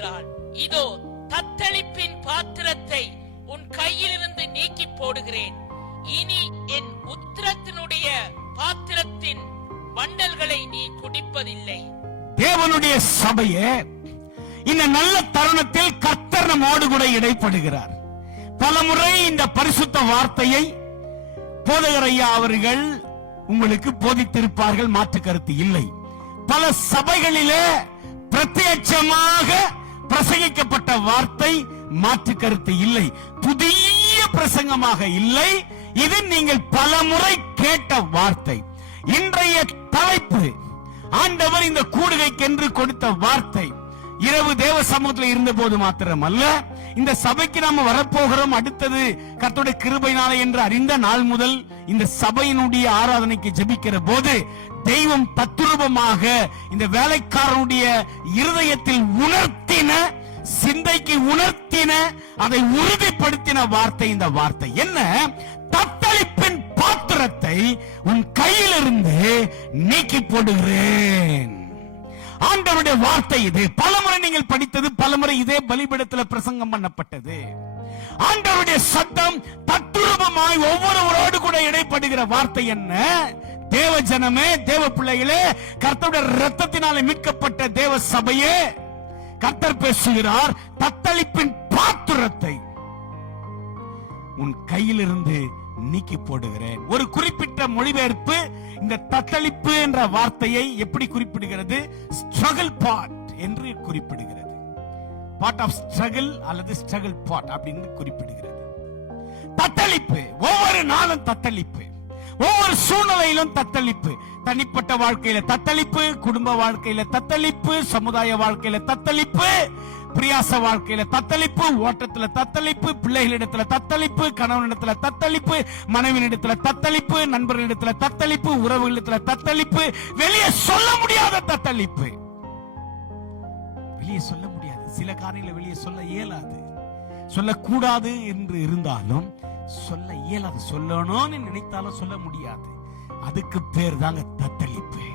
என்னவென்றால், இதோ தத்தளிப்பின் பாத்திரத்தை உன் கையிலிருந்து நீக்கி போடுகிறேன். இனி என் உத்திரத்தினுடைய பாத்திரத்தின் வண்டல்களை நீ குடிப்பதில்லை. தேவனுடைய சபையே, இந்த நல்ல தருணத்தில் கர்த்தர் நம்மோடு கூட இடைப்படுகிறார். பலமுறை இந்த பரிசுத்த வார்த்தையை போதகர் ஐயா அவர்கள் உங்களுக்கு போதித்திருப்பார்கள், மாற்று கருத்து இல்லை. பல சபைகளிலே பிரத்யட்சமாக பிரசங்கிக்கப்பட்ட வார்த்தை, மாற்று கருத்து இல்லை. புதிய பிரசங்கமாக இல்லை, இது நீங்கள் பலமுறை கேட்ட வார்த்தை. இன்றைய தலைப்பு, ஆண்டவர் இந்த கூடுகைக்கென்று கொடுத்த வார்த்தை. இரவு தேவ சமூகத்தில் இருந்த போது மாத்திரமல்ல, இந்த சபைக்கு நாம வரப்போகிறோம் அடுத்தது கர்த்தருடைய கிருபையினாலே என்று அறிந்த நாள் முதல் இந்த சபையினுடைய ஆராதனைக்கு ஜெபிக்கிற போது தெய்வம் தத்துரூபமாக இந்த வேலைக்காரனுடைய இருதயத்தில் உணர்த்தின, சிந்தைக்கு உணர்த்தின, அதை உறுதிப்படுத்தின வார்த்தை. இந்த வார்த்தை என்ன? தத்தளிப்பின் பாத்திரத்தை உன் கையிலிருந்து நீக்கி போடுகிறேன். ஆண்டவருடைய வார்த்தை இது. பலமுறை நீங்கள் படித்தது, பலமுறை இதே பலிபீடத்தில் பிரசங்கம் பண்ணப்பட்டது. ஆண்டவருடைய சத்தம் தத்துரூபமாய் ஒவ்வொருவரோடு கூட இடைப்படுகிற வார்த்தை என்ன? தேவ ஜனமே, தேவ பிள்ளைகளே, கர்த்தருடைய இரத்தத்தினாலே மீட்கப்பட்ட தேவ சபையே, கர்த்தர் பேசுகிறார், தத்தளிப்பின் பாத்திரத்தை உன் கையிலிருந்து நீக்கி போடுகிறேன். ஒரு குறிப்பிட்ட மொழிபெயர்ப்பு இந்த தத்தளிப்பு என்ற வார்த்தையை எப்படி குறிப்பிடுகிறது? ஸ்ட்ரகிள் பாட் என்று குறிப்பிடுகிறது. பார்ட் ஆஃப் ஸ்ட்ரகிள் அல்லது ஸ்ட்ரகிள் பாட் அப்படின்னு குறிப்பிடுகிறது. தத்தளிப்பு, ஒவ்வொரு நாளும் தத்தளிப்பு, ஒவ்வொரு சூழ்நிலையிலும் தத்தளிப்பு. தனிப்பட்ட வாழ்க்கையில தத்தளிப்பு, குடும்ப வாழ்க்கையில தத்தளிப்பு, சமுதாய வாழ்க்கையில தத்தளிப்பு, பிரியாச வாழ்க்கையில தத்தளிப்பு, ஓட்டத்துல தத்தளிப்பு, பிள்ளைகளிடத்துல தத்தளிப்பு, கணவனிடத்துல தத்தளிப்பு, மனைவியிடத்துல தத்தளிப்பு, நண்பர்களிடத்துல தத்தளிப்பு, உறவுகளிடத்துல தத்தளிப்பு, வெளியே சொல்ல முடியாத தத்தளிப்பு. வெளியே சொல்ல முடியாது, சில காரியங்களை வெளியே சொல்ல இயலாது, சொல்லக்கூடாது என்று இருந்தாலும் சொல்ல இயலாது, சொல்லணும்னு நினைத்தாலும் சொல்ல முடியாது. அதுக்கு பேர் தாங்க தத்தளிப்பு.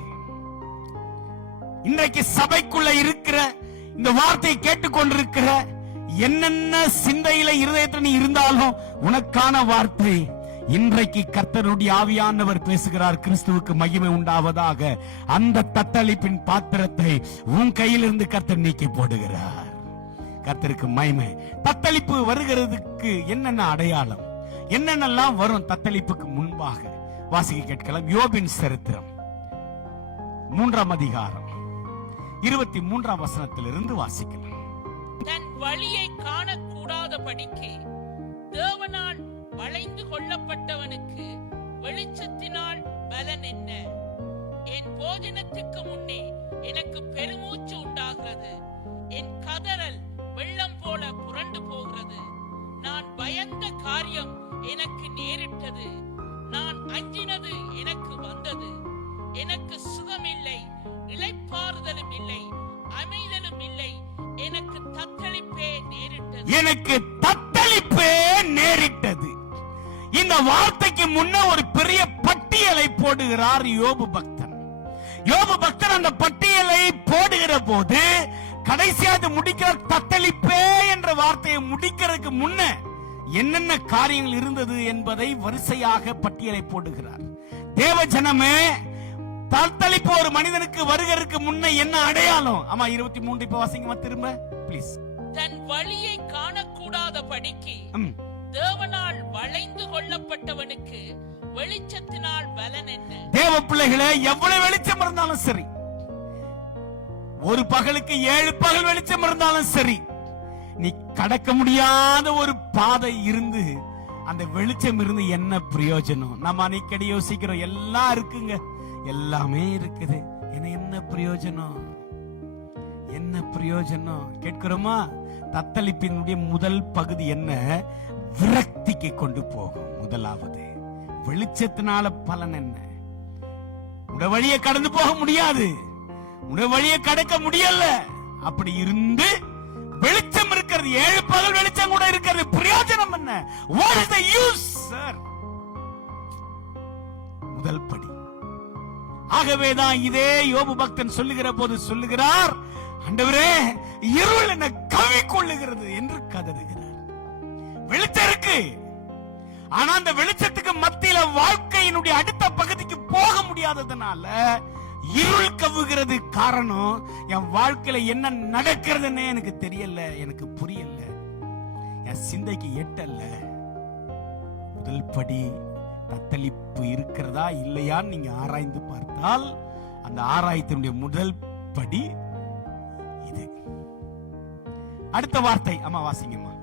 இன்றைக்கு சபைக்குள்ள இருக்கிற இந்த வார்த்தையை கேட்டுக்கொண்டிருக்கிற என்னென்ன சிந்தையில இருதயத்தில் நீ இருந்தாலும் உனக்கான வார்த்தை இன்றைக்கு கர்த்தருடைய ஆவியானவர் பேசுகிறார். கிறிஸ்துவுக்கு மகிமை உண்டாவதாக. அந்த தத்தளிப்பின் பாத்திரத்தை உன் கையிலிருந்து கர்த்தர் நீக்கி போடுகிறார். கர்த்தருக்கு மகிமை. தத்தளிப்பு வருகிறதுக்கு என்னென்ன அடையாளம், என்னென்னலாம் வரும் தத்தளிப்புக்கு முன்பாக வாசிக்க கேட்கலாம். யோபின் சரித்திரம் 3ஆம் அதிகாரம் 23ஆம் வசனத்திலிருந்து வாசிக்கலாம். தன் வழியை காணக்கூடாதபடிக்கு தேவனால் வளைந்து கொள்ளப்பட்டவனுக்கு வெளிச்சத்தினால் பலன் என்ன? என் போஜனத்துக்கு முன்னே எனக்கு பெருமூச்சு உண்டாகிறது, என் கதறல் வெள்ளம் போல புரண்டு போகிறது. நான் பயந்த காரியம் எனக்கு நேரிட்டது, நான் அஞ்சினது எனக்கு வந்தது. எனக்கு சுகமில்லை, இளைப்பாறுதலும் இல்லை, அமைதலும் இல்லை, எனக்கு தத்தளிப்பே நேரிட்டது. எனக்கு தத்தளிப்பே நேரிட்டது. இந்த வார்த்தைக்கு முன்ன ஒரு பெரிய பட்டியலை போடுகிறார் யோபு பக்தன். யோபு பக்தன் அந்த பட்டியலை போடுகிற போது கடைசியாக முடிக்கிற தத்தளிப்பே என்ற வார்த்தையை முடிக்கிறதுக்கு முன்ன என்னென்ன காரியங்கள் இருந்தது என்பதை வரிசையாக பட்டியலை போடுகிறார். தேவ ஜனமே, தத்தளிப்பு ஒரு மனிதனுக்கு வருகிறதுக்கு முன்ன என்ன அடையாளம்? ஆமா, 23 இப்ப வாசிங்க திரும்ப ப்ளீஸ். தன் வழியை காணக்கூடாதபடிக்கு தேவனால் வளைந்து கொள்ளப்பட்டவனுக்கு வெளிச்சத்தினால் பலன் என்ன? தேவ பிள்ளைகளே, எவ்வளவு வெளிச்சம் இருந்தாலும் சரி, ஒரு பகலுக்கு 7 பகல் வெளிச்சம் இருந்தாலும் சரி, நீ கடக்க முடியாத ஒரு பாதை இருந்து அந்த வெளிச்சம் இருந்து என்ன பிரயோஜனம்? நம்ம அன்னைக்கடி யோசிக்கிறோம், எல்லாம் இருக்குங்க, எல்லாமே இருக்குது, என்ன பிரயோஜனம்? என்ன பிரயோஜனம் கேட்கிறோமா? தத்தளிப்பினுடைய முதல் பகுதி என்ன? விரக்திக்கு கொண்டு போகும். முதலாவது வெளிச்சத்தினால பலன் என்ன? உட வழியை கடந்து போக முடியாது, உட வழியை கடக்க முடியல. அப்படி இருந்து வெளிச்சம் இருக்கிறது, 7 பகல் வெளிச்சம் கூட இருக்கிறது, பிரயோஜனம் என்ன? What is the use, sir? முதல் படி. ஆகவேதான் இதே யோபு பக்தன் சொல்லுகிற போது சொல்லுகிறார், ஆண்டவரே, இருள் என்ன கவ்விக்கொள்ளுகிறது என்று கதறுகிறார். வெளிச்சம் இருக்கு, ஆனா அந்த வெளிச்சத்துக்கு மத்தியில வாழ்க்கையினுடைய அடுத்த பகுதிக்கு போக முடியாததுனால இருள் கவ்வுகிறது. காரணம், என் வாழ்க்கையில என்ன நடக்கிறதுன்னு எனக்கு தெரியல, எனக்கு புரியல, என் சிந்தைக்கு எட்டல்ல. முதல் படி தத்தளிப்பு இருக்கிறதா இல்லையான்னு நீங்க ஆராய்ந்து பார்த்தால் அந்த ஆராய்ச்சியினுடைய முதல் படி இது. அடுத்த வார்த்தை அம்மா வாசிங்கம்மா.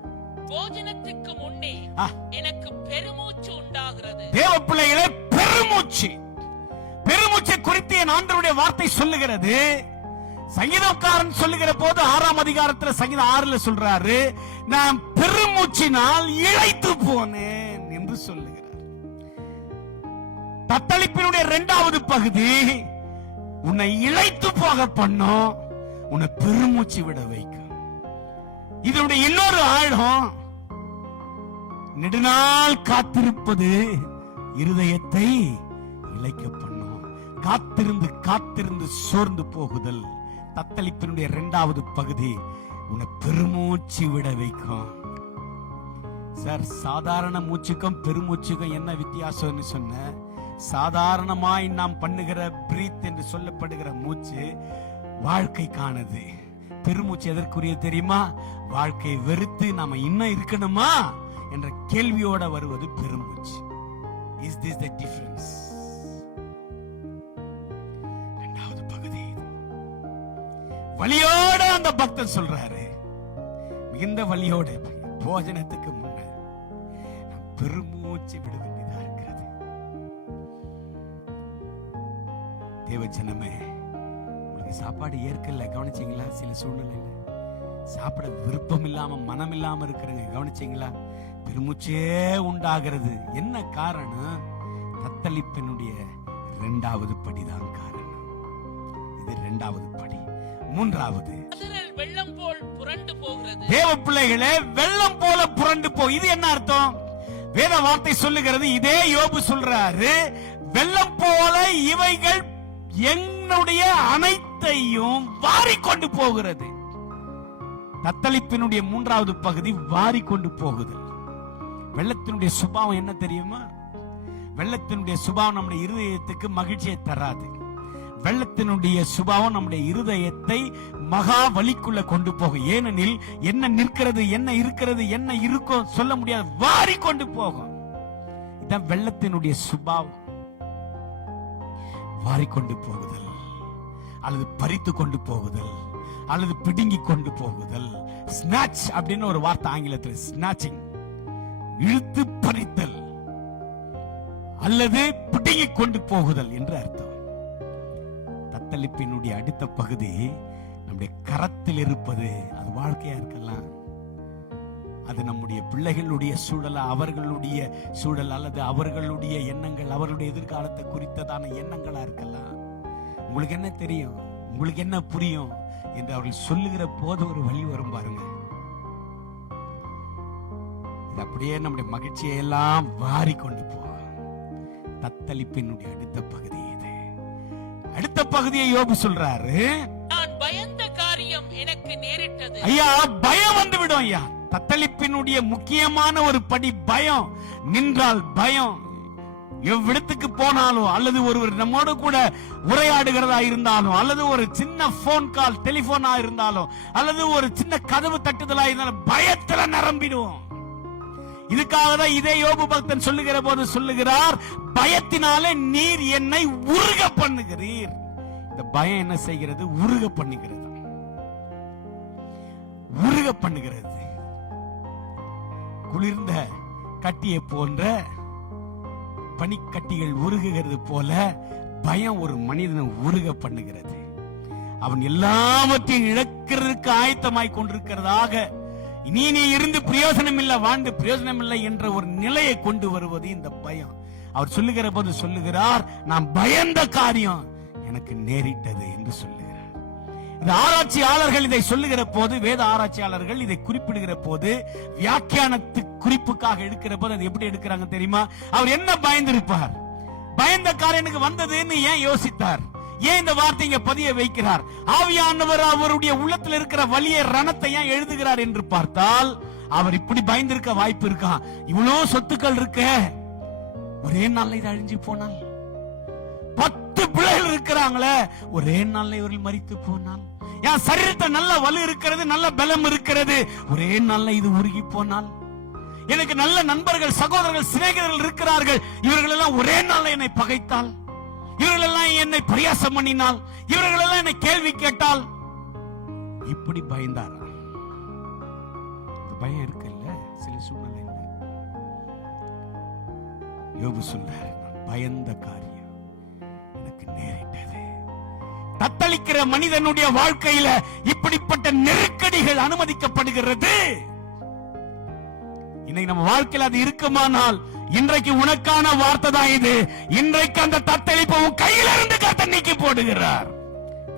போஜனத்துக்கு முன்னே எனக்கு பெருமூச்சு உண்டாகிறது. தேவ பிள்ளைகளே, பெருமூச்சு, பெருமூச்சை குறித்து என் ஆண்டவருடைய வார்த்தை சொல்லுகிறது. சங்கீதக்காரன் சொல்லுகிற போது 6ஆம் அதிகாரத்தில் சங்கீதம் 6ல சொல்றாரு, நான் பெருமூச்சினால் இளைத்து போனேன் என்று சொல்லுகிறார். தத்தளிப்பினுடைய 2வது பகுதி உன்னை இளைத்து போக பண்ணும், உன்னை பெருமூச்சு விட வைக்கும். இதனுடைய இன்னொரு ஆழம், நெடுநாள் காத்திருப்பது இருதயத்தை இளைக்க பண்ணும். காத்திருந்து காத்திருந்து சோர்ந்து போகுதல் தத்தளிப்பினுடைய 2வது பகுதி உன்னை பெருமூச்சு விட வைக்கும். சார், சாதாரண மூச்சுக்கும் பெருமூச்சுக்கும் என்ன வித்தியாசம்னு சொன்ன? சாதாரணமாய் நாம் பண்ணுகிற பிரீத் என்று சொல்லப்படுகிற மூச்சு வாழ்க்கைக்கானது. பெருமூச்சு எதற்குரிய தெரியுமா? வாழ்க்கையை வெறுத்து நாம இன்னும் இருக்கணுமா என்ற கேள்வியோட வருவது பெருமூச்சு. Is this the difference? 2வது பகுதி வலியோட அந்த பக்தன் சொல்றாரு, மிகுந்த வலியோட போஜனத்துக்கு முன்ன நான் பெருமூச்சு விட வேண்டியதா இருக்கிறது. தேவஜனமே, உங்களுக்கு சாப்பாடு ஏற்கல, கவனிச்சீங்களா? சில சூழ்நிலையில சாப்பிட விருப்பம் இல்லாம மனம் இல்லாம இருக்கிறங்க, கவனிச்சீங்களா? பெருமூச்சே உண்டாகிறது. என்ன காரணம்? தத்தளிப்பினுடைய 2வது படிதான் காரணம். இது 2வது படி. 3வது, வெள்ளம் போல் புரண்டு போகிறது. தேவ பிள்ளைகளே, வெள்ளம் போல புரண்டு போ. இது என்ன அர்த்தம்? வேத வார்த்தை சொல்லுகிறது, இதே யோபு சொல்றாரு, வெள்ளம் போல இவைகள் என்னுடைய அனைத்தையும் வாரிக்கொண்டு போகிறது. தத்தளிப்பினுடைய 3வது பகுதி வாரிக்கொண்டு போகுதல். வெள்ளத்தினுடைய சுபாவம் என்ன தெரியுமா? வெள்ளத்தினுடைய சுபாவம் நம்முடைய இருதயத்துக்கு மகிழ்ச்சியை தராது. வெள்ளத்தினுடைய சுபாவம் நம்முடைய இருதயத்தை மகா வலிக்குள்ள கொண்டு போகும். ஏனெனில் என்ன நிற்கிறது, என்ன இருக்கிறது, என்ன இருக்கும் சொல்ல முடியாது, வாரி கொண்டு போகும். இதான் வெள்ளத்தினுடைய சுபாவம். வாரிக்கொண்டு போகுதல், அல்லது பறித்து கொண்டு போகுதல், அல்லது பிடுங்கி கொண்டு போகுதல். ஸ்நாட்ச் அப்படின்னு ஒரு வார்த்தை ஆங்கிலத்தில், ஸ்நாச்சிங், இழுத்து பறித்தல் அல்லது பிடுங்கி கொண்டு போகுதல் என்று அர்த்தம். தத்தளிப்பினுடைய அடுத்த பகுதி நம்முடைய கரத்தில் இருப்பது. அது வாழ்க்கையா இருக்கலாம், அது நம்முடைய பிள்ளைகளுடைய சூழல், அவர்களுடைய சூழல், அல்லது அவர்களுடைய எண்ணங்கள், அவர்களுடைய எதிர்காலத்தை குறித்ததான எண்ணங்களா இருக்கலாம். உங்களுக்கு என்ன தெரியும், உங்களுக்கு என்ன புரியும் என்று அவர்கள் சொல்லுகிற போது ஒரு வழி வரும் பாருங்க. இது அப்படியே நம்முடைய மகிழ்ச்சியை எல்லாம் வாரி கொண்டு போகும். தத்தளிப்பினுடைய அடுத்த பகுதி இது. அடுத்த பகுதியை யோபு சொல்றாரு, நான் பயந்த காரியம் எனக்கு நேரிட்டது. ஐயா, பயம் வந்து விடும் ஐயா. தத்தளிப்பினுடைய முக்கியமான ஒரு படி பயம். நின்றால் பயம். எவ்விடத்துக்கு போனாலும், அல்லது ஒருவர் நம்மோடு கூட உரையாடுகிறதா இருந்தாலும், அல்லது ஒரு சின்ன போன் கால், டெலிபோனா இருந்தாலும், அல்லது ஒரு சின்ன கதவு தட்டுதலா இருந்தாலும் பயத்துல நிரம்பிடுவோம். இதுக்காக தான் இதே யோபு பக்தன் சொல்லுகிற போது சொல்லுகிறார், பயத்தினாலே நீர் என்னை உருக பண்ணுகிறீர். இந்த பயம் என்ன செய்கிறது? உருக பண்ணுகிறது. உருக பண்ணுகிறது. குளிர்ந்த கட்டியை போன்ற பனிக்கட்டிகள் உருகுகிறது போல பயம் ஒரு மனிதனை உருக பண்ணுகிறது. அவன் எல்லாவற்றையும் இழக்கிறதுக்கு ஆயத்தமாய் கொண்டிருக்கிறதாக, இனி நீ இருந்து பிரயோஜனம் இல்லை, வாழ்ந்து பிரயோஜனம் இல்லை என்ற ஒரு நிலையை கொண்டு வருவது இந்த பயம். அவர் சொல்லுகிற போது சொல்லுகிறார், நான் பயந்த காரியம் எனக்கு நேரிட்டது என்று சொல்லுகிறார். இந்த ஆராய்ச்சியாளர்கள் இதை சொல்லுகிற போது, வேத ஆராய்ச்சியாளர்கள் இதை குறிப்பிடுகிற போது, வியாக்கியானத்து குறிப்புக்காக எடுக்கிற போது அது எப்படி எடுக்கிறாங்க தெரியுமா? அவர் என்ன பயந்திருப்பார்? பயந்த காரியம் எனக்கு வந்ததுன்னு ஏன் யோசித்தார்? ஏன் இந்த வார்த்தைங்க பதிய வைக்கிறார்? ஆவியானவர் அவருடைய உள்ளத்தில் இருக்கிற வலிய ரணத்தை ஏன் எழுதுகிறார் என்று பார்த்தால், அவர் இப்படி பயந்திருக்க வாய்ப்பு இருக்கா? இவ்வளவு சொத்துக்கள் இருக்க, ஒரே நாள்ல இது அழிஞ்சு போனால், 10 பிள்ளைகள் இருக்கிறாங்களே, ஒரே நாள்ல இவர்கள் மரித்து போனால், என் சரீரத்தில் நல்ல வலு இருக்கிறது, நல்ல பலம் இருக்கிறது, ஒரே நாள்ல இது உருகி போனால், எனக்கு நல்ல நண்பர்கள், சகோதரர்கள், சிநேகிதர்கள் இருக்கிறார்கள், இவர்கள் எல்லாம் ஒரே நாள்ல என்னை பகைத்தால், இவர்கள் எல்லாம் என்னை பரியாசம் பண்ணினால், இவர்கள் எல்லாம் என்னை கேள்வி கேட்டால், இப்படி பயந்தார். பயம் இருக்குல்ல சில சூழ்நிலையில. யோபு சொல்றார், பயந்த காரியம் எனக்கு நேரிட்டது. தத்தளிக்கிற மனிதனுடைய வாழ்க்கையில இப்படிப்பட்ட நெருக்கடிகள் அனுமதிக்கப்படுகிறது. இன்னைக்கு நம்ம வாழ்க்கையில் அது இருக்குமானால், இன்றைக்கு உனக்கான வார்த்தை தான் இது. இன்றைக்கு அந்த தத்தளிப்பு உன் கையில இருந்து கர்த்தர் நீக்கி போடுகிறார்.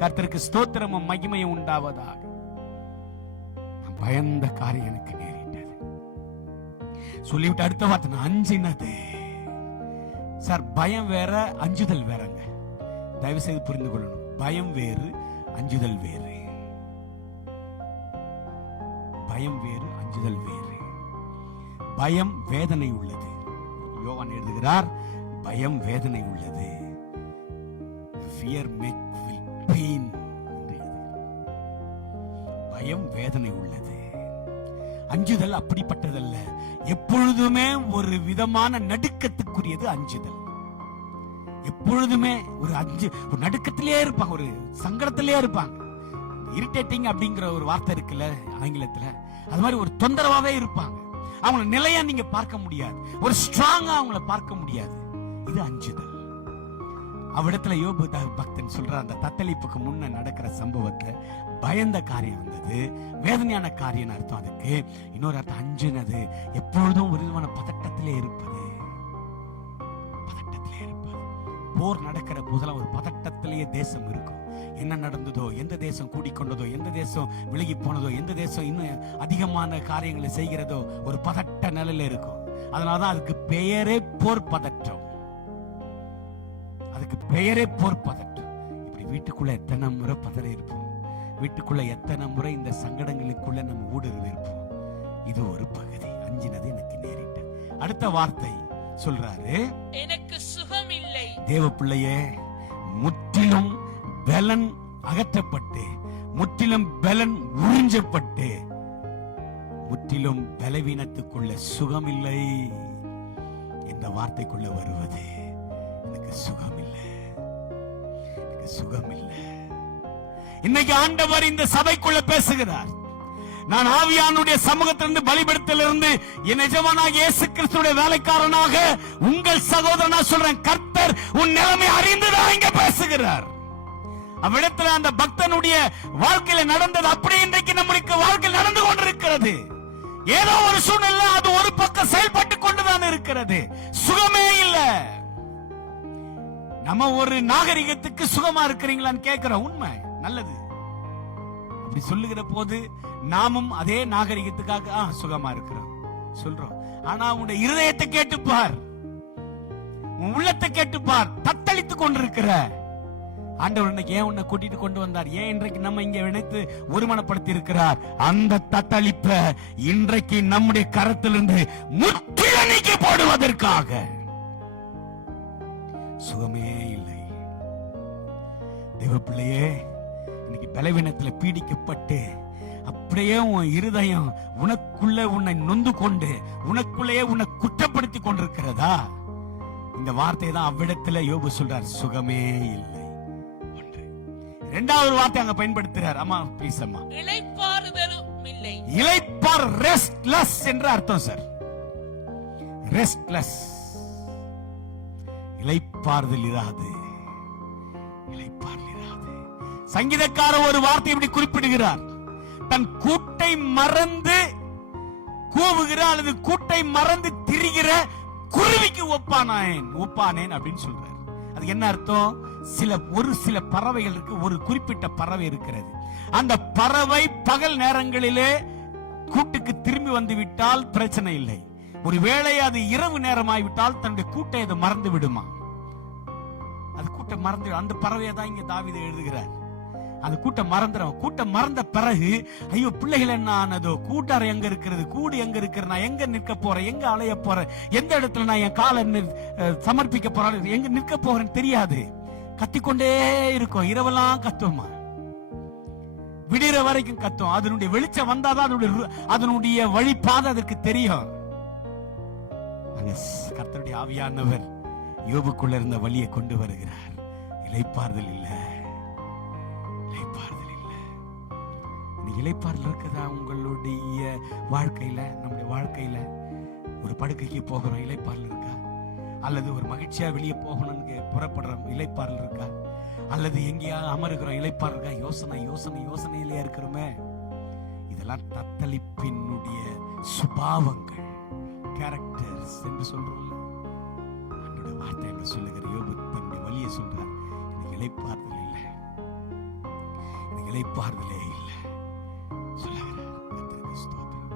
கர்த்தருக்கு ஸ்தோத்திரமும் மகிமையும் உண்டாவதாக. பயந்த காரியம் எனக்கு நேரிட்டது சொல்லிவிட்டு அடுத்த வார்த்தை, நான் அஞ்சினது. சார், பயம் வேற, அஞ்சுதல் வேறங்க. தயவு செய்து புரிந்து கொள்ளணும். பயம் வேறு, அஞ்சுதல் வேறு. பயம் வேறு, அஞ்சுதல் வேறு. பயம் வேதனை உள்ளது. யோவான் எழுதுகிறார், பயம் வேதனை உள்ளது. Fear make will pain. பயம் வேதனை உள்ளது. அஞ்சுதல் அப்படிப்பட்டதல்ல. எப்பொழுதுமே ஒரு விதமான நடுக்கத்துக்குரியது அஞ்சுதல். எப்பொழுதுமே ஒரு நடுக்கத்திலே இருப்பாங்க, ஒரு சங்கடத்திலே இருப்பாங்க. இரிட்டேட்டிங் அப்படிங்கிற ஒரு வார்த்தை இருக்குல்ல ஆங்கிலத்துல, அது மாதிரி ஒரு தொந்தரவாவே இருப்பாங்க. அவங்கள நிலையா நீங்க பார்க்க முடியாது, ஒரு ஸ்ட்ராங்கா அவங்கள பார்க்க முடியாது. இது அஞ்சுதல். அவ்விடத்துல யோபு பக்தன் சொல்ற அந்த தத்தளிப்புக்கு முன்ன நடக்கிற சம்பவத்தை பயந்த காரியம் வந்தது, வேதனையான காரியம் அர்த்தம். அதுக்கு இன்னொரு அர்த்தம் அஞ்சுனது. எப்பொழுதும் ஒரு விதமான பதட்டத்திலே இருப்பது. பதட்டத்திலே இருப்பது. போர் நடக்கிற போதெல்லாம் ஒரு பதட்டத்திலேயே தேசம் இருக்கும். என்ன நடந்ததோ, எந்த தேசம் கூடிக்கொண்டதோ, எந்த தேசம் விலகி போனதோ, எந்த தேசம் இன்னும் அதிகமான காரியங்களை செய்கிறதோ, ஒரு பதட்ட நிலையில இருக்கும். அதனாலதான் அதுக்கு பெயரே போர் பதற்றம். அதுக்கு பெயரே போர் பதற்றம். இப்படி வீட்டுக்குள்ள எத்தனை முறை பதற இருப்போம், வீட்டுக்குள்ள எத்தனை முறை இந்த சங்கடங்களுக்குள்ள நம்ம ஊடுருவி இருப்போம். இது ஒரு பகுதி. அஞ்சினது எனக்கு நேரிட்டது. அடுத்த வார்த்தை சொல்றாரு, எனக்கு சுகம் இல்லை. தேவ பிள்ளையே, முற்றிலும் பலன் அகற்றப்பட்டு, முற்றிலும் பலன் உறிஞ்சப்பட்டு, முற்றிலும் பலவீனத்துக்குள்ள சுகம் இல்லை என்ற வார்த்தைக்குள்ள வருவது, எனக்கு சுகம் இல்லை, எனக்கு சுகம் இல்லை. இன்னைக்கு ஆண்டவர் இந்த சபைக்குள்ள பேசுகிறார். நான் ஆவியானுடைய சமூகத்திலிருந்து பலிபீடத்திலிருந்து என் எஜமானாகிய இயேசு கிறிஸ்துவின் வேலைக்காரனாக உங்கள் சகோதரனா சொல்றேன், கர்த்தர் உன் நிலைமை அறிந்துதான் இங்க பேசுகிறார். அவ்விடத்துல அந்த பக்தனுடைய வாழ்க்கையில நடந்தது அப்படியே இன்றைக்கு நம்முடைய வாழ்க்கையில் நடந்து கொண்டிருக்கிறது. ஏதோ ஒரு சூழ்நிலை அது ஒரு பக்கம் செயல்பட்டு கொண்டுதான் இருக்கிறது. சுகமே இல்ல. நம்ம ஒரு நாகரிகத்துக்கு சுகமா இருக்கிறீங்களான்னு கேட்கிறோம். உண்மை, நல்லது. அப்படி சொல்லுகிற போது நாமும் அதே நாகரிகத்துக்காக சுகமா இருக்கிறோம் சொல்றோம். ஆனா உன்னுடைய இருதயத்தை கேட்டுப்பார், உன் உள்ளத்தை கேட்டுப்பார். தத்தளித்துக் கொண்டிருக்கிற ஆண்டவர் இன்னைக்கு ஏன் உன்னை கூட்டிட்டு கொண்டு வந்தார்? ஏன் இன்றைக்கு நம்ம இங்க இணைத்து ஒருமனப்படுத்தி இருக்கிறார்? அந்த தத்தளிப்ப இன்றைக்கு நம்முடைய கரத்திலிருந்து முற்றிலும் நீக்கி போடுவதற்காக. சுகமே இல்லை. தேவ பிள்ளையே, இன்னைக்கு பலவீனத்துல பீடிக்கப்பட்டு அப்படியே உன் இருதயம் உனக்குள்ள உன்னை நொந்து கொண்டு உனக்குள்ளேயே உன்னை குற்றப்படுத்தி கொண்டிருக்கிறதா? இந்த வார்த்தை தான் அவ்விடத்துல யோபு சொல்றார், சுகமே இல்லை. இரண்டாவது வார்த்தை அங்க பயன்படுத்துறார். அம்மா ப்ளீஸ் அம்மா. இளைப்பாறுதலும் இல்லை. இளைப்பார், ரெஸ்ட்லெஸ் என்ற அர்த்தம் சார். ரெஸ்ட்லெஸ், இளைப்பாறுதல் இராது, இளைப்பாறுதல் இராது. சங்கீதக்காரர் ஒரு வார்த்தை இப்படி குறிப்பிடுகிறார், தன் கூட்டை மறந்து கூவுகிற அல்லது கூட்டை மறந்து திரிகிற குருவிக்கு ஒப்பானேன் அப்படின்னு சொல்றாரு. அது என்ன அர்த்தம்? ஒரு சில பறவைகள் இருக்கு, ஒரு குறிப்பிட்ட பறவை இருக்கிறது. அந்த பறவை பகல் நேரங்களிலே கூட்டுக்கு திரும்பி வந்து விட்டால் பிரச்சனை இல்லை. ஒருவேளை அது இரவு நேரமாகிவிட்டால் தன்னுடைய கூட்டை அது மறந்து விடுமா? அது கூட்ட கூட்டம் மறந்து அந்த பறவையை தான் இங்க தாவீது எழுதுகிறார். அந்த கூட்டம் மறந்துடும். கூட்டம் மறந்த பிறகு ஐயோ பிள்ளைகள் என்ன ஆனதோ, கூட்டாரம் எங்க இருக்கிறது, கூடு எங்க இருக்கிறது, நான் எங்க நிற்க போறேன், எங்க அலைய போறேன், எந்த இடத்துல நான் என் காலை சமர்ப்பிக்க போறேன், எங்க நிற்க போறேன்னு தெரியாது. கத்திக்கொண்டே இருக்கும். இரவெல்லாம் கத்துமா, விடிற வரைக்கும் கத்தும். அதனுடைய வெளிச்சம் வந்தாதான் அதனுடைய வழிபாதை அதற்கு தெரியும். கர்த்தருடைய ஆவியானவர் யோபுக்குள்ள இருந்த வழியை கொண்டு வருகிறார். இளைப்பாறுதல் இல்ல, இளைப்பாறுதல் இல்ல. இந்த இளைப்பாறுதல் இருக்குதா உங்களுடைய வாழ்க்கையில? நம்முடைய வாழ்க்கையில ஒரு படுக்கைக்கு போகிறோம், இளைப்பாறுதல் இருக்கா? அல்லது ஒரு மகிழ்ச்சியா வெளியே போகணும்னு புறப்படுறோம், இளைப்பாறுதல் இருக்கா? அல்லது எங்கேயா அமருகிறோம், இளைப்பாறுதல் இருக்கா? யோசனையிலே இருக்கிறோமே. இதெல்லாம் தத்தளிப்பினுடைய சுபாவங்கள், கேரக்டர்ஸ் என்று சொல்றோம்ல. அன்றைய வார்த்தை என்று சொல்லுகிற யோபு தன்னுடைய வழியை சொல்றார். எனக்கு இளைப்பாறுதல் இல்லை, எனக்கு இளைப்பாறுதலே இல்லை சொல்லுகிறார். கர்த்தருக்கு ஸ்தோத்திரம்.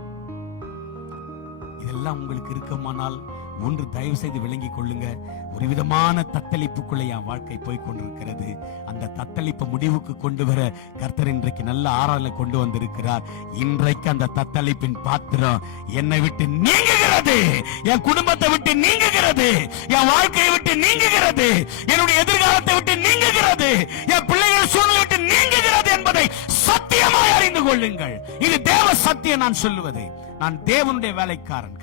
இதெல்லாம் உங்களுக்கு இருக்குமானால் ஒன்று தயவு செய்து விளங்கிக் கொள்ளுங்க. ஒரு விதமான தத்தளிப்புக்குள்ளே என் வாழ்க்கை போய் கொண்டிருக்கிறது. அந்த தத்தளிப்பு முடிவுக்கு கொண்டு வர கர்த்தர் இன்றைக்கு நல்ல ஆராதனை கொண்டு வந்திருக்கிறார். இன்றைக்கு அந்த தத்தளிப்பின் பாத்திரம் என்னை விட்டு நீங்குகிறது, என் குடும்பத்தை விட்டு நீங்குகிறது, என் வாழ்க்கையை விட்டு நீங்குகிறது, என்னுடைய எதிர்காலத்தை விட்டு நீங்குகிறது, என் பிள்ளைகள் சூழ்நிலை விட்டு நீங்குகிறது என்பதை சத்தியமாய் அறிந்து கொள்ளுங்கள். இது தேவ சத்தியம். நான் சொல்லுவது, நான் தேவனுடைய வேலைக்காரன்.